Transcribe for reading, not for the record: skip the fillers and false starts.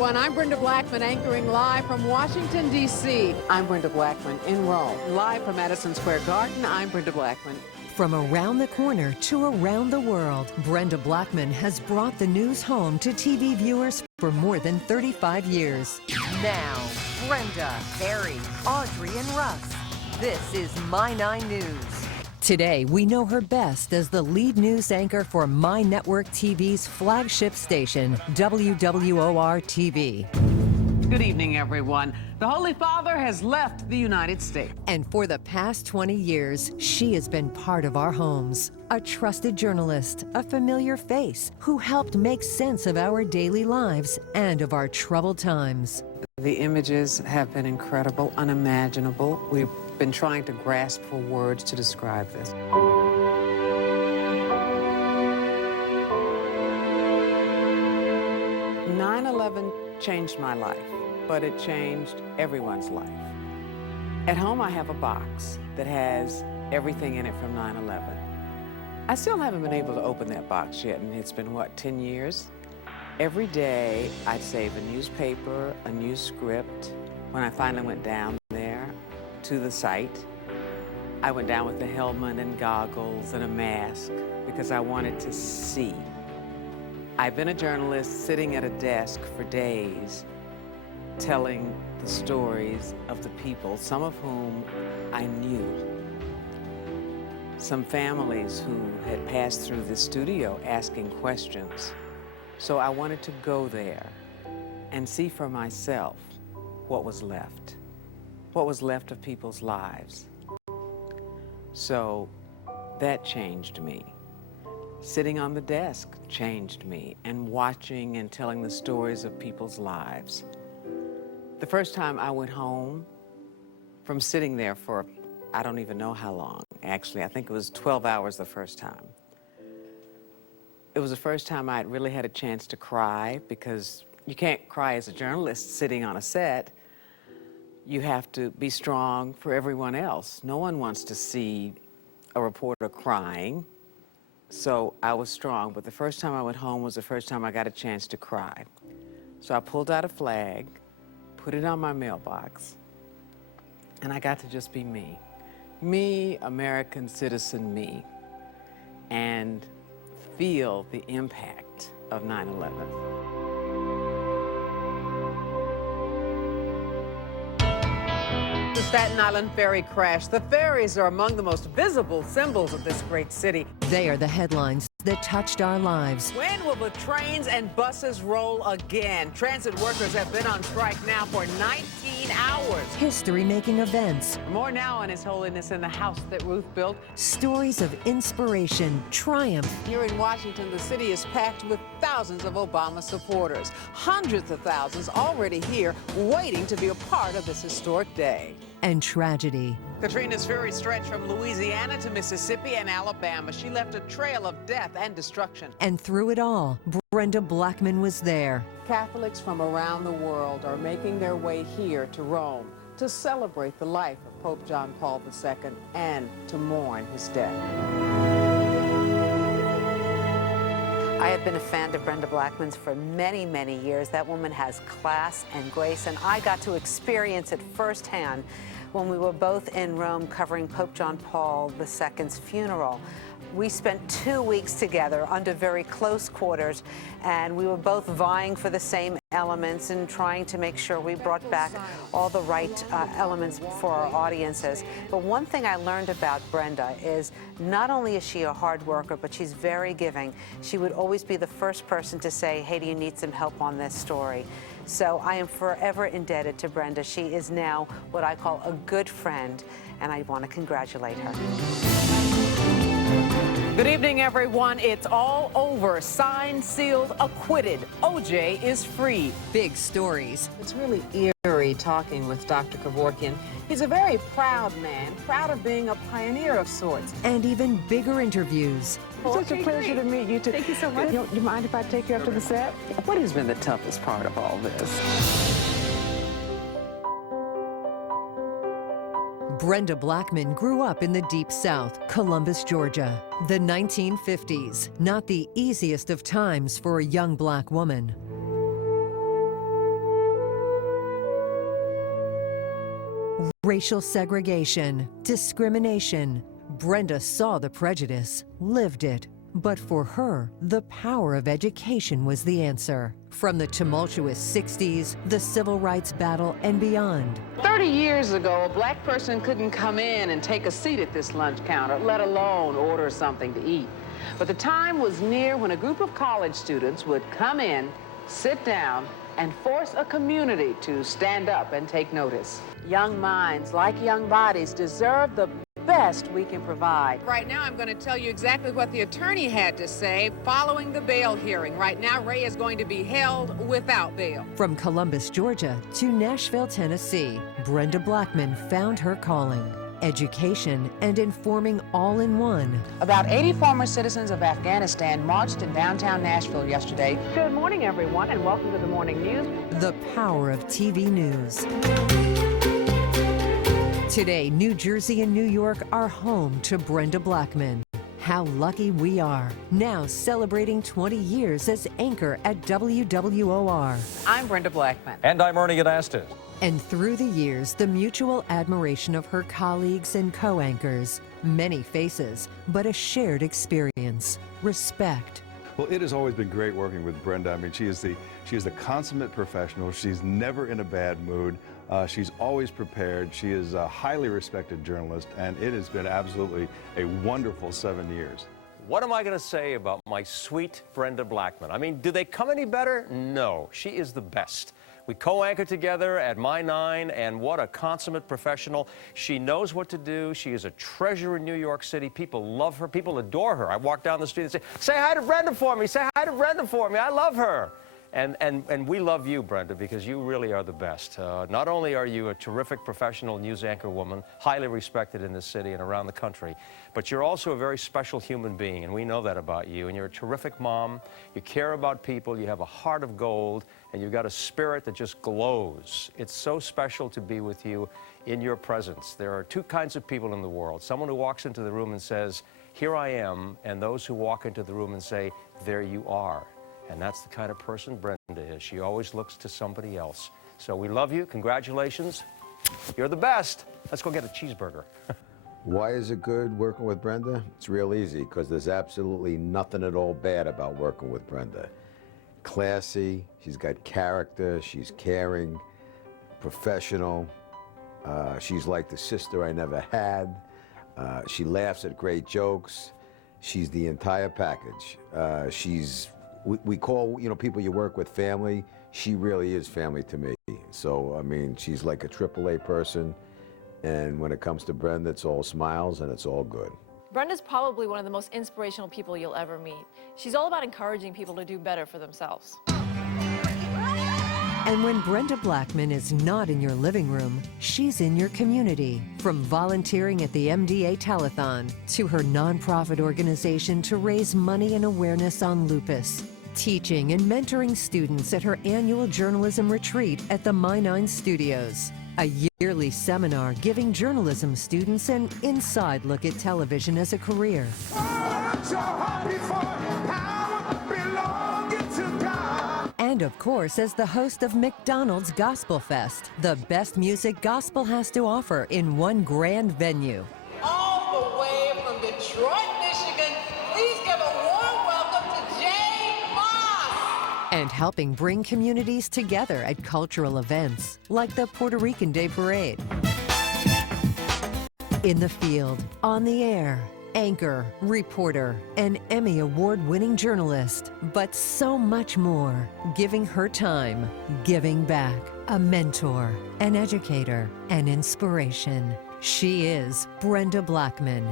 everyone. I'm Brenda Blackmon, anchoring live from Washington, D.C. I'm Brenda Blackmon in Rome. Live from Madison Square Garden, I'm Brenda Blackmon. From around the corner to around the world, Brenda Blackmon has brought the news home to TV viewers for more than 35 years. Now, Brenda, Barry, Audrey, and Russ. This is My 9 News. Today, we know her best as the lead news anchor for My Network TV's flagship station, WWOR-TV. Good evening, everyone. The Holy Father has left the United States. And for the past 20 years, she has been part of our homes. A trusted journalist, a familiar face, who helped make sense of our daily lives and of our troubled times. The images have been incredible, unimaginable. We've been trying to grasp for words to describe this. 9/11 changed my life, but it changed everyone's life. At home, I have a box that has everything in it from 9/11. I still haven't been able to open that box yet, and it's been, what, 10 years? Every day, I'd save a newspaper, a new script. When I finally went down there to the site, I went down with a helmet and goggles and a mask because I wanted to see. I've been a journalist sitting at a desk for days, telling the stories of the people, some of whom I knew. Some families who had passed through the studio asking questions. So I wanted to go there and see for myself what was left of people's lives. So that changed me. Sitting on the desk changed me, and watching and telling the stories of people's lives. The first time I went home from sitting there for, I don't even know how long, actually, I think it was 12 hours the first time. It was the first time I'd really had a chance to cry, because you can't cry as a journalist sitting on a set. You have to be strong for everyone else. No one wants to see a reporter crying. So I was strong, but the first time I went home was the first time I got a chance to cry. So I pulled out a flag, put it on my mailbox, and I got to just be me. Me, American citizen me, and feel the impact of 9/11. The Staten Island ferry crash. The ferries are among the most visible symbols of this great city. They are the headlines that touched our lives. When will the trains and buses roll again? Transit workers have been on strike now for 19 hours. History-making events. More now on His Holiness in the house that Ruth built. Stories of inspiration, triumph. Here in Washington, the city is packed with thousands of Obama supporters. Hundreds of thousands already here, waiting to be a part of this historic day. And tragedy. Katrina's fury stretched from Louisiana to Mississippi and Alabama. She left a trail of death and destruction. And through it all, Brenda Blackmon was there. Catholics from around the world are making their way here to Rome to celebrate the life of Pope John Paul II and to mourn his death. I have been a fan of Brenda Blackmon's for many, many years. That woman has class and grace, and I got to experience it firsthand when we were both in Rome covering Pope John Paul II's funeral. We spent 2 weeks together under very close quarters, and we were both vying for the same elements and trying to make sure we brought back all the right elements for our audiences. But one thing I learned about Brenda is not only is she a hard worker, but she's very giving. She would always be the first person to say, hey, do you need some help on this story? So I am forever indebted to Brenda. She is now what I call a good friend, and I want to congratulate her. Good evening, everyone. It's all over. Signed, sealed, acquitted. OJ is free. Big stories. It's really eerie talking with Dr. Kevorkian. He's a very proud man, proud of being a pioneer of sorts. And even bigger interviews. It's such a pleasure to meet you, too. Thank you so much. Do you mind if I take you up to the set? What has been the toughest part of all this? Brenda Blackmon grew up in the Deep South, Columbus, Georgia. The 1950s, not the easiest of times for a young black woman. Racial segregation, discrimination. Brenda saw the prejudice, lived it. But for her, the power of education was the answer. From the tumultuous 60s, the civil rights battle, and beyond. 30 years ago, a black person couldn't come in and take a seat at this lunch counter, let alone order something to eat. But the time was near when a group of college students would come in, sit down, and force a community to stand up and take notice. Young minds, like young bodies, deserve the best we can provide. Right now, I'm going to tell you exactly what the attorney had to say following the bail hearing. Right now, Ray is going to be held without bail. From Columbus, Georgia to Nashville, Tennessee, Brenda Blackmon found her calling. Education and informing all in one. About 80 former citizens of Afghanistan marched in downtown Nashville yesterday. Good morning, everyone, and welcome to the Morning News. The power of TV news. Today, New Jersey and New York are home to Brenda Blackmon. How lucky we are. Now celebrating 20 years as anchor at WWOR. I'm Brenda Blackmon. And I'm Ernie Anastas. And through the years, the mutual admiration of her colleagues and co-anchors. Many faces, but a shared experience. Respect. Well, it has always been great working with Brenda. I mean, she is the consummate professional. She's never in a bad mood. She's always prepared. She is a highly respected journalist, and it has been absolutely a wonderful 7 years. What am I going to say about my sweet Brenda Blackmon? I mean, do they come any better? No, she is the best. We co-anchor together at My 9, and what a consummate professional. She knows what to do. She is a treasure in New York City. People love her. People adore her. I walk down the street and say hi to Brenda for me. Say hi to Brenda for me. I love her. And we love you, Brenda, because you really are the best. Not only are you a terrific professional news anchor woman, highly respected in this city and around the country, but you're also a very special human being, and we know that about you. And you're a terrific mom. You care about people. You have a heart of gold, and you've got a spirit that just glows. It's so special to be with you in your presence. There are two kinds of people in the world. Someone who walks into the room and says, "Here I am," and those who walk into the room and say, "There you are." And that's the kind of person Brenda is. She always looks to somebody else. So we love you. Congratulations. You're the best. Let's go get a cheeseburger. Why is it good working with Brenda? It's real easy, because there's absolutely nothing at all bad about working with Brenda. Classy, she's got character, she's caring, professional. She's like the sister I never had. She laughs at great jokes. She's the entire package. We call, people you work with family. She really is family to me. So, I mean, she's like a AAA person. And when it comes to Brenda, it's all smiles and it's all good. Brenda's probably one of the most inspirational people you'll ever meet. She's all about encouraging people to do better for themselves. And when Brenda Blackmon is not in your living room, she's in your community. From volunteering at the MDA Telethon to her nonprofit organization to raise money and awareness on lupus. Teaching and mentoring students at her annual journalism retreat at the My 9 Studios. A yearly seminar giving journalism students an inside look at television as a career. And of course, as the host of McDonald's Gospel Fest, the best music gospel has to offer in one grand venue. All the way from Detroit, Michigan, please give a warm welcome to Jay Moss. And helping bring communities together at cultural events like the Puerto Rican Day Parade. In the field, on the air, anchor, reporter, an Emmy Award-winning journalist, but so much more. Giving her time, giving back, a mentor, an educator, an inspiration. She is Brenda Blackmon.